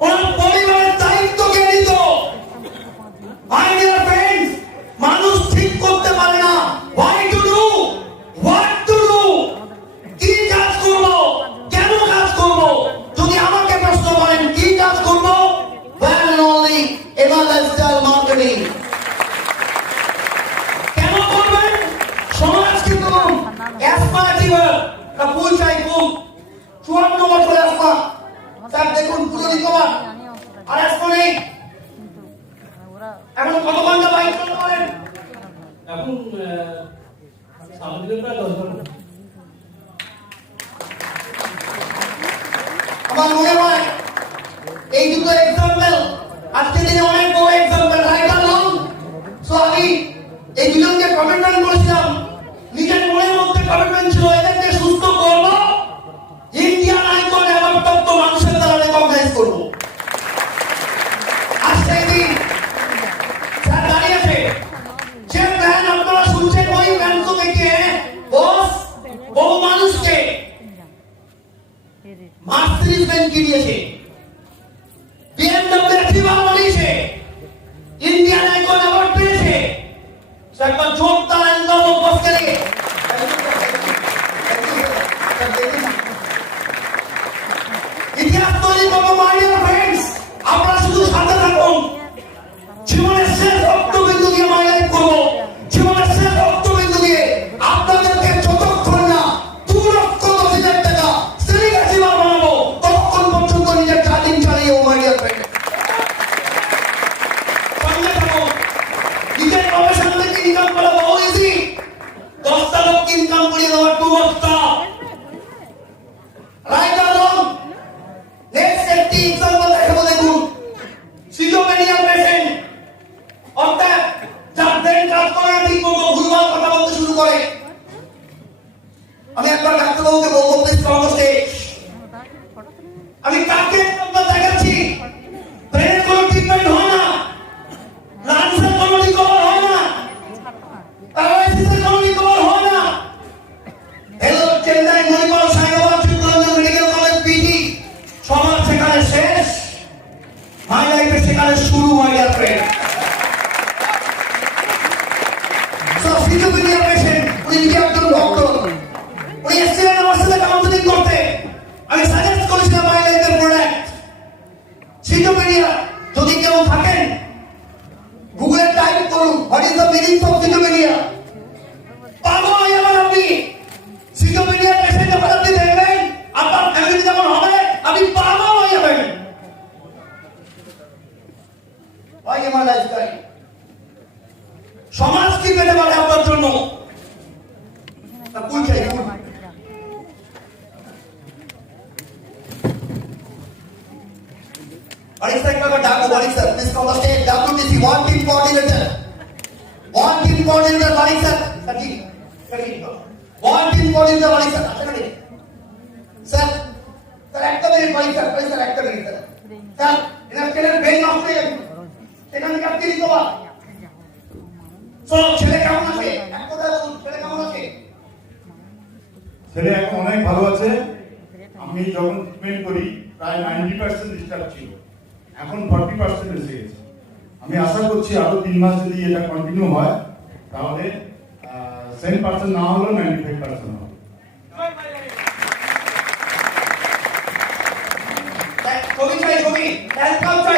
ওনার পরিবারের দায়িত্ব কে নিত? মাই অ্যাসমা টিভার ফুল চাই ফুল চুয়ান্ন বছর অ্যাসমা স্যার দেখুন পুরো রিকভার আর অ্যাসমা নেই। এখন কত ঘণ্টা বাইক চালাতে পারেন এখন সামনে প্রায় দশ ঘণ্টা আমার মনে হয় এই দুটো এক্সাম্পল আজকে দিনে অনেক বড় এক্সাম্পল রাইট আর রং সো আমি এই দুজনকে কমিটমেন্ট করেছিলাম নিজের মনের কমিটমেন্ট ছিল, এদেরকে সুস্থ করব ইন্ডিয়ান আইকন অ্যাওয়ার্ড প্রাপ্ত মানুষের দ্বারা রেকগনাইজ করব আজ সেই দিন স্যার দাঁড়িয়েছে। যে প্ল্যান আপনারা শুনছেন ওই বস ইন্ডিয়ান আইকন অ্যাওয়ার্ড পেয়েছে। একবার জোরদার বসকে লেগে ইতিহাস তৈরি করব মাই ফ্রেন্ডস আপনারা শুধু সাথে থাকুন। জীবনের শেষ রক্তবিন্দু দিয়ে মাই লাইফ করব। জীবনের শেষ রক্তবিন্দু দিয়ে আপনাদেরকে যতক্ষণ না দু লক্ষ দশ হাজার টাকা দশটা লোক ইনকাম করিয়ে দেওয়ার টু বস্তা রাইট আর রং নেক্সট একটি এক্সাম্পল দেখাবো দেখুন সিজোমেনিয়ার পেশেন্ট অর্থাৎ যার ব্রেন কাজ করে না ঠিক মতো ভুলভাল কথা বলতে শুরু করে আমি একবার ডাক্তারবাবুকে বলব প্লিজ কর্মসে আমি কাকে এক্সাম্পল দেখাচ্ছি ব্রেনের কোনো ট্রিটমেন্ট হয় না লাংসের কোনো রিকভার হয় না প্যারালাইসিসের কোনো রিকভার হয় না hello Chennai Manipal Saibaba Chittaranjan medical college PG সবার সেখানে শেষ মাই লাইফের সেখানে শুরু my dear friend so schizophrenia patient উনি নিজে একজন ভক্ত। উনি এসেছিলেন আমার সাথে কাউন্সিলিং করতে। আমি suggest Why am I lifestyle? সমাজ কি পেতে পারে আপনার জন্য তা কুল চাই কুল। What is that number? Daku, what is that? Please come on stage. WTC, one team coordinator. One team coordinator, what is that? Thirty. Thirty. One team coordinator, what is that? Thirty. Sir, sir, একটা minute ভাই sir ভাই sir একটা minute sir sir এনার ছেলের brain নষ্ট হয়ে গেছে সেখান থেকে আপনি নিতে পার চলো ছেলে কেমন আছে? এক কথায় বলুন ছেলে কেমন আছে? ছেলে এখন অনেক ভালো আছে। আমি যখন ট্রিটমেন্ট করি প্রায় নাইনটি পার্সেন্ট ডিস্টার্ব ছিল। এখন ফর্টি পার্সেন্ট এসে গেছে। আমি আশা করছি আরও তিন মাস যদি এটা কন্টিনিউ হয় তাহলে সেম পার্সেন্ট না হলেও নাইনটি ফাইভ পার্সেন্ট হবে ছবি চাই ছবি।